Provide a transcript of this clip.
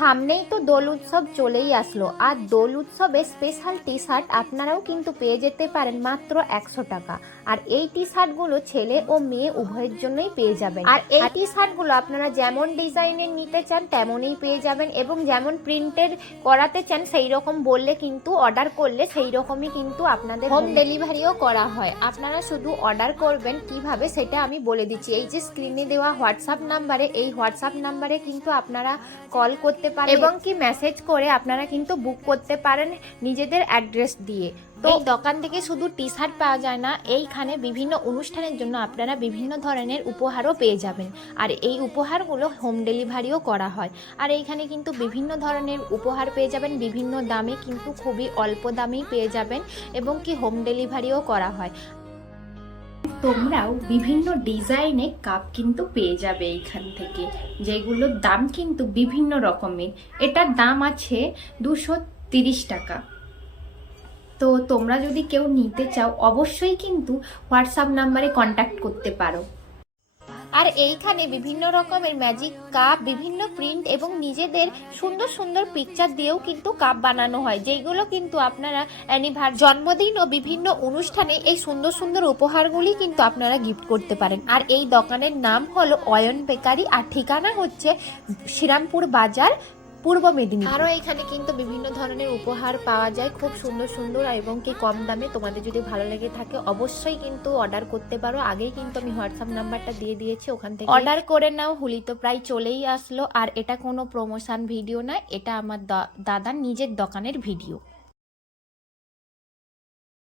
সামনেই তো দোল উৎসব চলেই আসলো, আর দোল উৎসবে স্পেশাল টি শার্ট আপনারাও কিন্তু পেয়ে যেতে পারেন মাত্র 100 টাকা। আর এই টি শার্টগুলো ছেলে ও মেয়ে উভয়ের জন্যই পেয়ে যাবেন। আর এই টি শার্টগুলো আপনারা যেমন ডিজাইনের নিতে চান তেমনই পেয়ে যাবেন, এবং যেমন প্রিন্টের করাতে চান সেই রকম বললে কিন্তু অর্ডার করলে সেই রকমই কিন্তু আপনাদের হোম ডেলিভারিও করা হয়। আপনারা শুধু অর্ডার করবেন কিভাবে সেটা আমি বলে দিচ্ছি। এই যে স্ক্রিনে দেওয়া হোয়াটসঅ্যাপ নাম্বারে, এই হোয়াটসঅ্যাপ নাম্বারে কিন্তু আপনারা কল করতে পারেন এবং কি মেসেজ করে আপনারা কিন্তু বুক করতে পারেন নিজেদের অ্যাড্রেস দিয়ে। তো এই দোকান থেকে শুধু টি শার্ট পাওয়া যায় না, এইখানে বিভিন্ন অনুষ্ঠানের জন্য আপনারা বিভিন্ন ধরনের উপহারও পেয়ে যাবেন। আর এই উপহারগুলো হোম ডেলিভারিও করা হয়। আর এইখানে কিন্তু বিভিন্ন ধরনের উপহার পেয়ে যাবেন বিভিন্ন দামে, কিন্তু খুবই অল্প দামেই পেয়ে যাবেন, এবং কি হোম ডেলিভারিও করা হয়। তোমরাও বিভিন্ন ডিজাইনে কাপ কিন্তু পেয়ে যাবে এইখান থেকে, যেগুলোর দাম কিন্তু বিভিন্ন রকমের। এটার দাম আছে 230 টাকা। তো তোমরা যদি কেউ নিতে চাও অবশ্যই কিন্তু হোয়াটসঅ্যাপ নাম্বারে কন্ট্যাক্ট করতে পারো। আর এইখানে বিভিন্ন রকমের ম্যাজিক কাপ, বিভিন্ন প্রিন্ট এবং নিজেদের সুন্দর সুন্দর পিকচার দিয়েও কিন্তু কাপ বানানো হয়, যেগুলো কিন্তু আপনারা জন্মদিন ও বিভিন্ন অনুষ্ঠানে এই সুন্দর সুন্দর উপহারগুলি কিন্তু আপনারা গিফট করতে পারেন। আর এই দোকানের নাম হলো অয়ন বেকারি, আর ঠিকানা হচ্ছে শ্রীরামপুর বাজার, পূর্ব মেদিনীপুর। আরও এখানে কিন্তু বিভিন্ন ধরনের উপহার পাওয়া যায় খুব সুন্দর সুন্দর এবং কি কম দামে। তোমাদের যদি ভালো লেগে থাকে অবশ্যই কিন্তু অর্ডার করতে পারো। আগেই কিন্তু আমি হোয়াটসঅ্যাপ নাম্বারটা দিয়ে দিয়েছি, ওখান থেকে অর্ডার করে নাও। হোলি তো প্রায় চলেই আসলো, আর এটা কোনো প্রমোশন ভিডিও নয়, এটা আমার দাদার নিজের দোকানের ভিডিও।